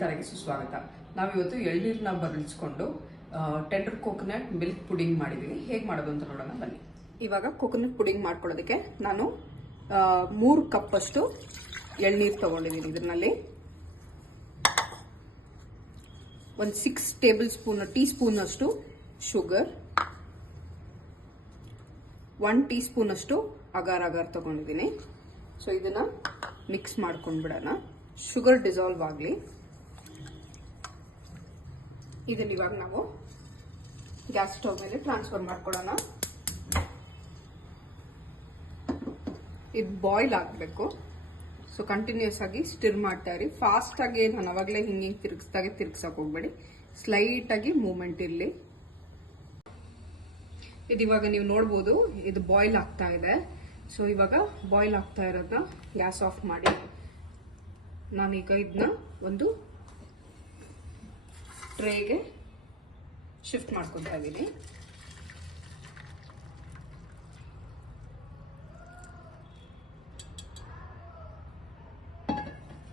ತಿಂಡಿ ಸುಸ್ವಾಗತ. ನಾವಿವತ್ತು ಎಳ್ನೀರನ್ನ ಬರಳಿಸ್ಕೊಂಡು ಟೆಂಡರ್ ಕೋಕೋನಟ್ ಮಿಲ್ಕ್ ಪುಡಿಂಗ್ ಮಾಡಿದೀವಿ. ಹೇಗೆ ಮಾಡೋದು ಅಂತ ನೋಡೋಣ ಬನ್ನಿ. ಇವಾಗ ಕೋಕೋನಟ್ ಪುಡಿಂಗ್ ಮಾಡ್ಕೊಳ್ಳೋದಕ್ಕೆ ನಾನು 3 ಕಪ್ ಅಷ್ಟು ಎಳ್ನೀರು ತಗೊಂಡಿದ್ದೀನಿ. ಇದರಲ್ಲಿ ಒಂದು 6 ಟೀ ಸ್ಪೂನ್ ಅಷ್ಟು ಶುಗರ್, 1 ಟೀ ಸ್ಪೂನ್ ಅಷ್ಟು ಅಗಾರ್ ತಗೊಂಡಿದ್ದೀನಿ. ಸೊ ಇದನ್ನ ಮಿಕ್ಸ್ ಮಾಡ್ಕೊಂಡ್ಬಿಡೋಣ. ಶುಗರ್ ಡಿಸಾಲ್ವ್ ಆಗಲಿ. ಇದನ್ನ ಇವಾಗ ನಾವು ಗ್ಯಾಸ್ ಸ್ಟವ್ ಮೇಲೆ ಟ್ರಾನ್ಸ್ಫರ್ ಮಾಡ್ಕೊಳ್ಳೋಣ. ಇದು ಬಾಯ್ಲ್ ಆಗಬೇಕು. ಸೊ ಕಂಟಿನ್ಯೂಸ್ ಆಗಿ ಸ್ಟಿರ್ ಮಾಡ್ತಾ ಇರಿ. ಫಾಸ್ಟ್ ಆಗಿ ನಾನು ಅವಾಗಲೇ ಹಿಂಗೆ ತಿರ್ಗಿಸಕ್ ಹೋಗ್ಬೇಡಿ. ಸ್ಲೈಟ್ ಆಗಿ ಮೂವ್ಮೆಂಟ್ ಇರಲಿ. ಇದು ಇವಾಗ ನೀವು ನೋಡ್ಬೋದು, ಇದು ಬಾಯ್ಲ್ ಆಗ್ತಾ ಇದೆ. ಸೊ ಇವಾಗ ಬಾಯ್ಲ್ ಆಗ್ತಾ ಇರೋದನ್ನ ಗ್ಯಾಸ್ ಆಫ್ ಮಾಡಿ ನಾನೀಗ ಇದನ್ನ ಒಂದು ಟ್ರೇಗೆ ಶಿಫ್ಟ್ ಮಾಡ್ಕೊತಾ ಇದ್ದೀನಿ.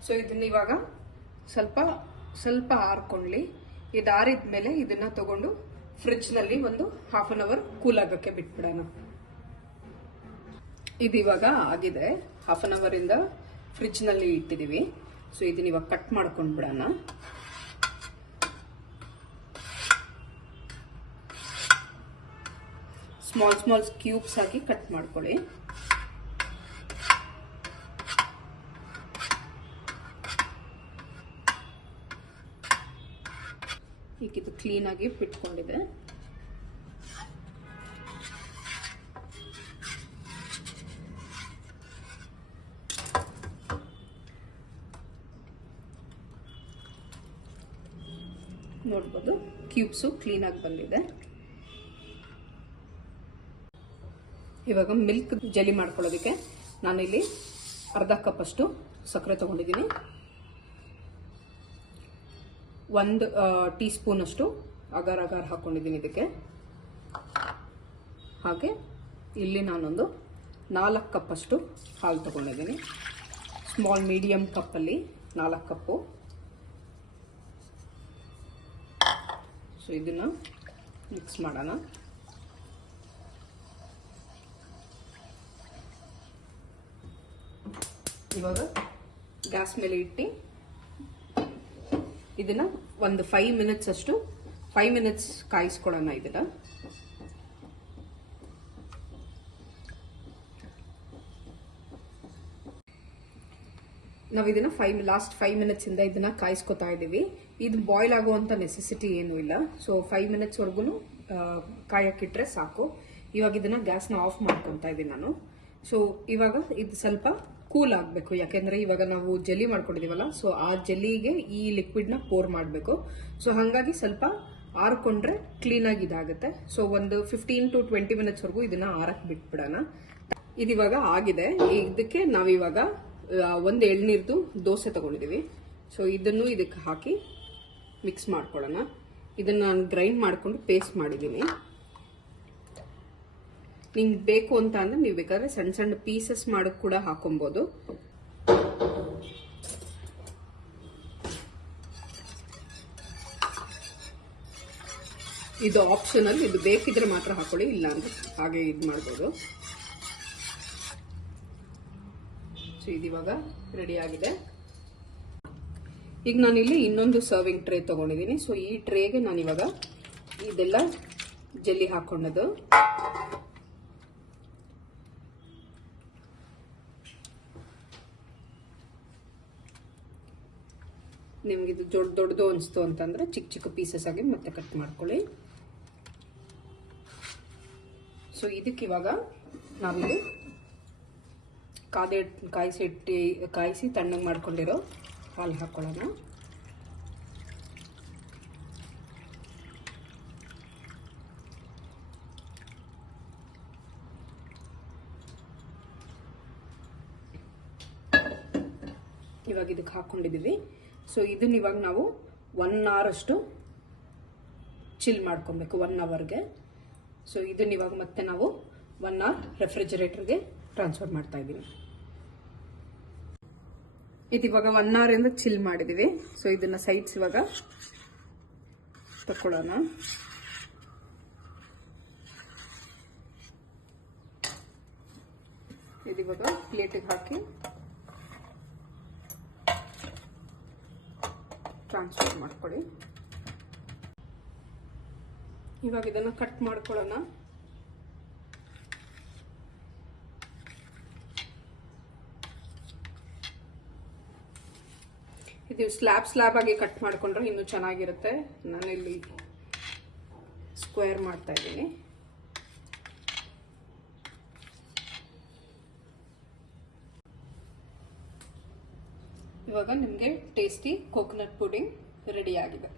ಸೊ ಇದನ್ನ ಇವಾಗ ಸ್ವಲ್ಪ ಆರ್ಕೊಳ್ಳಿ. ಇದು ಆರಿದ್ಮೇಲೆ ಇದನ್ನ ತಗೊಂಡು ಫ್ರಿಡ್ಜ್ ನಲ್ಲಿ ಒಂದು ಹಾಫ್ ಅನ್ ಅವರ್ ಕೂಲ್ ಆಗಕ್ಕೆ ಬಿಟ್ಬಿಡೋಣ. ಇದು ಇವಾಗ ಆಗಿದೆ. ಹಾಫ್ ಅನ್ ಅವರ್ ಇಂದ ಫ್ರಿಡ್ಜ್ ನಲ್ಲಿ ಇಟ್ಟಿದೀವಿ. ಸೊ ಇದನ್ನ ಇವಾಗ ಕಟ್ ಮಾಡ್ಕೊಂಡ್ ಬಿಡೋಣ. ಸ್ಮಾಲ್ ಕ್ಯೂಬ್ಸ್ ಆಗಿ ಕಟ್ ಮಾಡ್ಕೊಳ್ಳಿ. ಈಗ ಇದು ಕ್ಲೀನ್ ಆಗಿ ಬಿಟ್ಕೊಂಡಿದೆ. ನೋಡ್ಬೋದು, ಕ್ಯೂಬ್ಸು ಕ್ಲೀನ್ ಆಗಿ ಬಂದಿದೆ. ಇವಾಗ ಮಿಲ್ಕ್ ಜೆಲಿ ಮಾಡ್ಕೊಳ್ಳೋದಕ್ಕೆ ನಾನಿಲ್ಲಿ ಅರ್ಧ ಕಪ್ ಅಷ್ಟು ಸಕ್ಕರೆ ತಗೊಂಡಿದ್ದೀನಿ. 1 ಟೀ ಸ್ಪೂನ್ ಅಷ್ಟು ಅಗಾರ್ ಹಾಕೊಂಡಿದ್ದೀನಿ ಇದಕ್ಕೆ. ಹಾಗೆ ಇಲ್ಲಿ ನಾನೊಂದು 4 ಕಪ್ ಅಷ್ಟು ಹಾಲು ತಗೊಂಡಿದ್ದೀನಿ. ಸ್ಮಾಲ್ ಮೀಡಿಯಂ ಕಪ್ಪಲ್ಲಿ 4 ಕಪ್ಪು. ಸೊ ಇದನ್ನ ಮಿಕ್ಸ್ ಮಾಡೋಣ. ಇವಾಗ ಗ್ಯಾಸ್ ಮೇಲೆ ಇಟ್ಟು ಇದನ್ನ ಒಂದು 5 ಮಿನಿಟ್ಸ್ ಅಷ್ಟು 5 ಮಿನಿಟ್ಸ್ ಕಾಯಿಸ್ಕೊಳ್ಳೋಣ. ಇದನ್ನ ನಾವು ಇದನ್ನ ಲಾಸ್ಟ್ 5 ಮಿನಿಟ್ಸ್ ಇಂದ ಇದನ್ನ ಕಾಯಿಸ್ಕೊತಾ ಇದ್ದೀವಿ. ಇದು ಬಾಯ್ಲ್ ಆಗುವಂತ ನೆಸೆಸಿಟಿ ಏನೂ ಇಲ್ಲ. ಸೊ 5 ಮಿನಿಟ್ಸ್ ವರ್ಗು ಕಾಯಕ್ಕಿಟ್ರೆ ಸಾಕು. ಇವಾಗ ಇದನ್ನ ಗ್ಯಾಸ್ನ ಆಫ್ ಮಾಡ್ಕೊತಾ ಇದ್ದೀನಿ ನಾನು. ಸೊ ಇವಾಗ ಇದು ಸ್ವಲ್ಪ ಕೂಲ್ ಆಗಬೇಕು. ಯಾಕೆಂದ್ರೆ ಇವಾಗ ನಾವು ಜೆಲ್ಲಿ ಮಾಡ್ಕೊಂಡಿದೀವಲ್ಲ, ಸೊ ಆ ಜೆಲ್ಲಿಗೆ ಈ ಲಿಕ್ವಿಡ್ ನ ಪೋರ್ ಮಾಡಬೇಕು. ಸೊ ಹಾಗಾಗಿ ಸ್ವಲ್ಪ ಆರ್ಕೊಂಡ್ರೆ ಕ್ಲೀನ್ ಆಗಿ ಇದಾಗುತ್ತೆ. ಸೊ ಒಂದು 15 to 20 ಮಿನಿಟ್ಸ್ ವರ್ಗು ಇದನ್ನ ಆರಕ್ ಬಿಟ್ಬಿಡೋಣ. ಇದಿವಾಗ ಆಗಿದೆ. ಇದಕ್ಕೆ ನಾವಿವಾಗ ಒಂದು ಎಳ್ನೀರ್ದು ದೋಸೆ ತಗೊಂಡಿದೀವಿ. ಸೊ ಇದನ್ನು ಇದಕ್ಕೆ ಹಾಕಿ ಮಿಕ್ಸ್ ಮಾಡ್ಕೊಳ್ಳೋಣ. ಇದನ್ನ ನಾನು ಗ್ರೈಂಡ್ ಮಾಡ್ಕೊಂಡು ಪೇಸ್ಟ್ ಮಾಡಿದ್ದೀನಿ. ನಿಮ್ಗೆ ಬೇಕು ಅಂತ ಅಂದ್ರೆ ನೀವು ಬೇಕಾದ್ರೆ ಸಣ್ಣ ಪೀಸಸ್ ಮಾಡೋಕ್ ಕೂಡ ಹಾಕೊಬಹುದು. ಇದು ಆಪ್ಷನಲ್. ಇದು ಬೇಕಿದ್ರೆ ಮಾತ್ರ ಹಾಕೊಳ್ಳಿ, ಇಲ್ಲ ಅಂದ್ರೆ ಹಾಗೆ ಇದು ಮಾಡ್ಬೋದು. ಸೊ ಇದಿವಾಗ ರೆಡಿ ಆಗಿದೆ. ಈಗ ನಾನಿಲ್ಲಿ ಇನ್ನೊಂದು ಸರ್ವಿಂಗ್ ಟ್ರೇ ತಗೊಂಡಿದ್ದೀನಿ. ಸೊ ಈ ಟ್ರೇಗೆ ನಾನಿವಾಗ ಇದೆಲ್ಲ ಜೆಲ್ಲಿ ಹಾಕೊಂಡದು ನಿಮ್ಗೆ ಇದು ದೊಡ್ಡದು ಅನಿಸ್ತು ಅಂತಂದ್ರೆ ಚಿಕ್ಕ ಪೀಸಸ್ ಆಗಿ ಮತ್ತೆ ಕಟ್ ಮಾಡ್ಕೊಳ್ಳಿ. ಸೊ ಇದಕ್ಕಿವಾಗ ನಾವಿಲ್ಲಿ ಕಾಯಿಸಿ ತಣ್ಣಗೆ ಮಾಡ್ಕೊಂಡಿರೋ ಹಾಲು ಹಾಕೊಳ್ಳೋಣ. ಇವಾಗ ಇದಕ್ಕೆ ಹಾಕೊಂಡಿದೀವಿ. ಸೊ ಇದನ್ನ ಇವಾಗ ನಾವು 1 ಅವರ್ ಅಷ್ಟು ಚಿಲ್ ಮಾಡ್ಕೊಬೇಕು, 1 ಅವರ್ಗೆ. ಸೊ ಇದನ್ನ ಇವಾಗ ಮತ್ತೆ ನಾವು 1 ಅವರ್ ರೆಫ್ರಿಜರೇಟರ್ಗೆ ಟ್ರಾನ್ಸ್ಫರ್ ಮಾಡ್ತಾ ಇದ್ದೀನಿ. ಇದು ಇವಾಗ 1 hour ಇಂದ ಚಿಲ್ ಮಾಡಿದೀವಿ. ಸೊ ಇದನ್ನ ಸೈಡ್ಸ್ ಇವಾಗ ತಕೊಳ್ಳೋಣ. ಇದು ಇವಾಗ ಪ್ಲೇಟಿಗೆ ಹಾಕಿ ಟ್ರಾನ್ಸ್ಫರ್ ಮಾಡ್ಕೊಳ್ಳಿ. ಇವಾಗ ಇದನ್ನ ಕಟ್ ಮಾಡ್ಕೊಳ್ಳೋಣ. ಇದು ಸ್ಲ್ಯಾಬ್ ಆಗಿ ಕಟ್ ಮಾಡ್ಕೊಂಡ್ರೆ ಇನ್ನೂ ಚೆನ್ನಾಗಿರುತ್ತೆ. ನಾನಿಲ್ಲಿ ಸ್ಕ್ವೇರ್ ಮಾಡ್ತಾ ಇದ್ದೀನಿ. ಇವಾಗ ನಿಮಗೆ ಟೇಸ್ಟಿ ಕೋಕೋನಟ್ ಪುಡಿಂಗ್ ರೆಡಿ ಆಗಿದೆ.